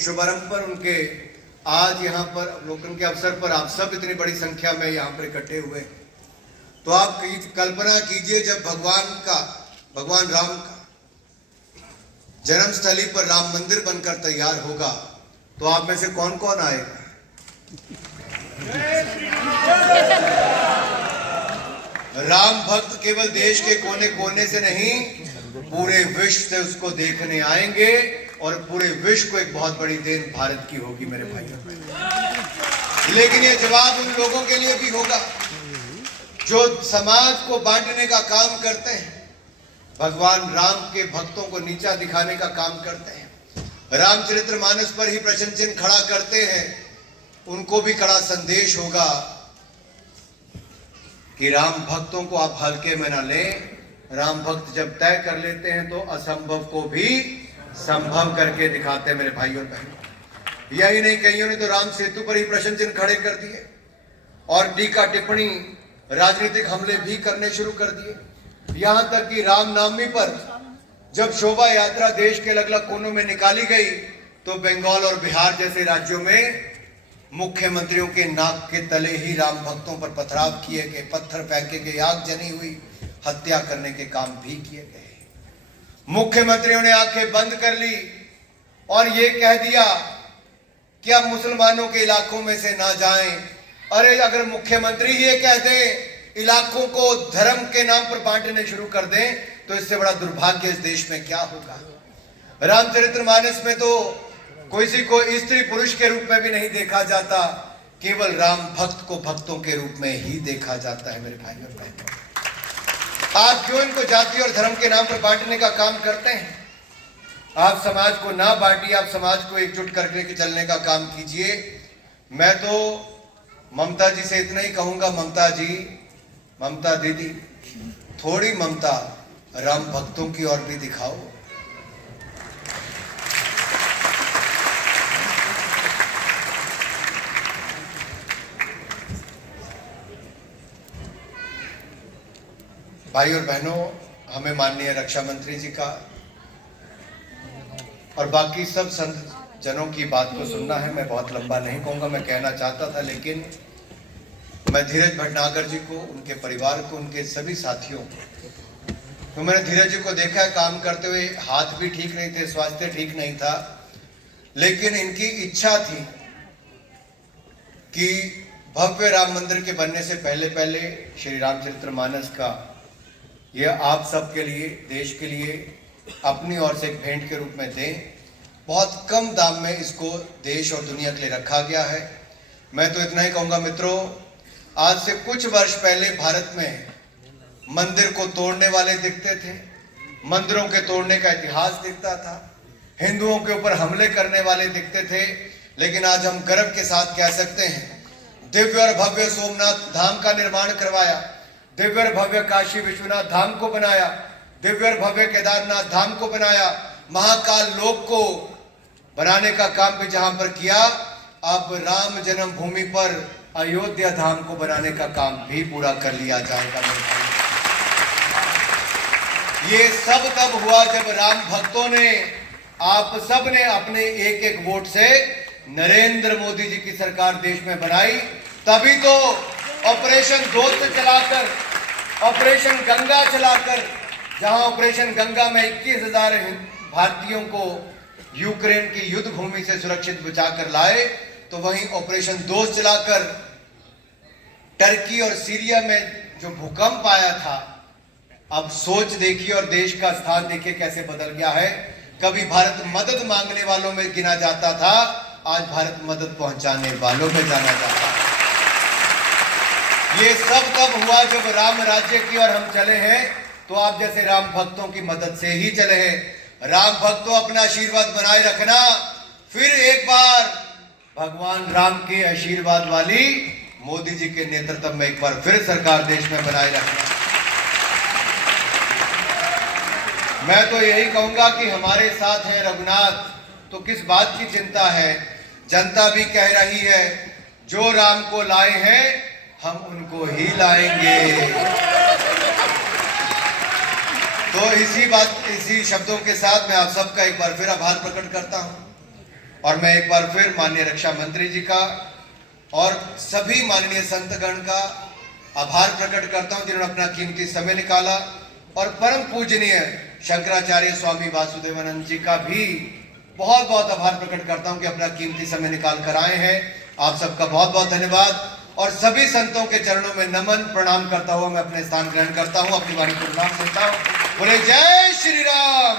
शुभारंभ पर उनके आज यहाँ पर अवलोकन के अवसर पर आप सब इतनी बड़ी संख्या में यहाँ पर इकट्ठे हुए, तो आप कल्पना कीजिए जब भगवान राम का जन्मस्थली पर राम मंदिर बनकर तैयार होगा तो आप में से कौन कौन आएगा? राम भक्त केवल देश के कोने कोने से नहीं, पूरे विश्व से उसको देखने आएंगे और पूरे विश्व को एक बहुत बड़ी देन भारत की होगी मेरे भाइयों। लेकिन ये जवाब उन लोगों के लिए भी होगा जो समाज को बांटने का काम करते हैं, भगवान राम के भक्तों को नीचा दिखाने का काम करते हैं, रामचरितमानस पर ही प्रश्न चिन्ह खड़ा करते हैं। उनको भी कड़ा संदेश होगा कि राम भक्तों को आप हल्के में ना लें। राम भक्त जब तय कर लेते हैं तो असंभव को भी संभव करके दिखाते हैं मेरे भाइयों बहनों। यही नहीं, कईयों ने तो राम सेतु पर ही प्रश्न चिन्ह खड़े कर दिए और टीका टिप्पणी राजनीतिक हमले भी करने शुरू कर दिए। यहां तक कि रामनवमी पर जब शोभा यात्रा देश के अलग अलग कोनों में निकाली गई तो बंगाल और बिहार जैसे राज्यों में मुख्यमंत्रियों के नाक के तले ही राम भक्तों पर पथराव किए गए, पत्थर फेंके गए, आग जनी हुई, हत्या करने के काम भी किए गए। मुख्यमंत्रियों ने आंखें बंद कर ली और ये कह दिया कि अब मुसलमानों के इलाकों में से ना जाएं। अरे अगर मुख्यमंत्री ये कह दें इलाकों को धर्म के नाम पर बांटने शुरू कर दें तो इससे बड़ा दुर्भाग्य इस देश में क्या होगा। रामचरितमानस में तो किसी को स्त्री पुरुष के रूप में भी नहीं देखा जाता, केवल राम भक्त को भक्तों के रूप में ही देखा जाता है मेरे भाइयों और बहनों। आप क्यों इनको जाति और धर्म के नाम पर बांटने का काम करते हैं? आप समाज को ना बांटिए, आप समाज को एकजुट करके चलने का काम कीजिए। मैं तो ममता जी से इतना ही कहूंगा, ममता जी, ममता दीदी, थोड़ी ममता राम भक्तों की ओर भी दिखाओ। भाई और बहनों, हमें माननीय रक्षा मंत्री जी का और बाकी सब संत जनों की बात को सुनना है। मैं बहुत लंबा नहीं कहूँगा, मैं कहना चाहता था, लेकिन मैं धीरज भटनागर जी को, उनके परिवार को, उनके सभी साथियों को, तो मैंने धीरज जी को देखा है काम करते हुए, हाथ भी ठीक नहीं थे, स्वास्थ्य ठीक नहीं था, लेकिन इनकी इच्छा थी कि भव्य राम मंदिर के बनने से पहले पहले श्री रामचरितमानस का यह आप सबके लिए, देश के लिए अपनी ओर से एक भेंट के रूप में दें। बहुत कम दाम में इसको देश और दुनिया के लिए रखा गया है। मैं तो इतना ही कहूँगा मित्रों, आज से कुछ वर्ष पहले भारत में मंदिर को तोड़ने वाले दिखते थे, मंदिरों के तोड़ने का इतिहास दिखता था, हिंदुओं के ऊपर हमले करने वाले दिखते थे, लेकिन आज हम गर्व के साथ कह सकते हैं दिव्य और भव्य सोमनाथ धाम का निर्माण करवाया, दिव्य और भव्य काशी विश्वनाथ धाम को बनाया, दिव्य और भव्य केदारनाथ धाम को बनाया, महाकाल लोक को बनाने का काम भी जहां पर किया, अब राम जन्मभूमि पर अयोध्या धाम को बनाने का काम भी पूरा कर लिया जाएगा। ये सब तब हुआ जब राम भक्तों ने, आप सब ने अपने एक एक वोट से नरेंद्र मोदी जी की सरकार देश में बनाई। तभी तो ऑपरेशन दोस्त चलाकर, ऑपरेशन गंगा चलाकर, जहां ऑपरेशन गंगा में 21,000 भारतीयों को यूक्रेन की युद्ध भूमि से सुरक्षित बचाकर लाए, तो वहीं ऑपरेशन दोस्त चलाकर टर्की और सीरिया में जो भूकंप आया था, अब सोच देखिए और देश का स्थान देखिए कैसे बदल गया है। कभी भारत मदद मांगने वालों में गिना जाता था, आज भारत मदद पहुंचाने वालों में जाना जाता है। ये सब तब हुआ जब राम राज्य की ओर हम चले हैं, तो आप जैसे राम भक्तों की मदद से ही चले हैं। राम भक्तों, अपना आशीर्वाद बनाए रखना। फिर एक बार भगवान राम के आशीर्वाद वाली मोदी जी के नेतृत्व में एक बार फिर सरकार देश में बनाए रखना। मैं तो यही कहूंगा कि हमारे साथ है रघुनाथ, तो किस बात की चिंता है। जनता भी कह रही है जो राम को लाए हैं हम उनको ही लाएंगे। तो इसी शब्दों के साथ मैं आप सबका एक बार फिर आभार प्रकट करता हूं। और मैं एक बार फिर माननीय रक्षा मंत्री जी का और सभी माननीय संतगण का आभार प्रकट करता हूं जिन्होंने अपना कीमती समय निकाला, और परम पूजनीय शंकराचार्य स्वामी वासुदेवानंद जी का भी बहुत बहुत आभार प्रकट करता हूं कि अपना कीमती समय निकाल कर आए हैं। आप सबका बहुत बहुत धन्यवाद, और सभी संतों के चरणों में नमन प्रणाम करता हुआ मैं अपने स्थान ग्रहण करता हूं, अपनी वाणी को प्रणाम देता हूं। बोले जय श्री राम।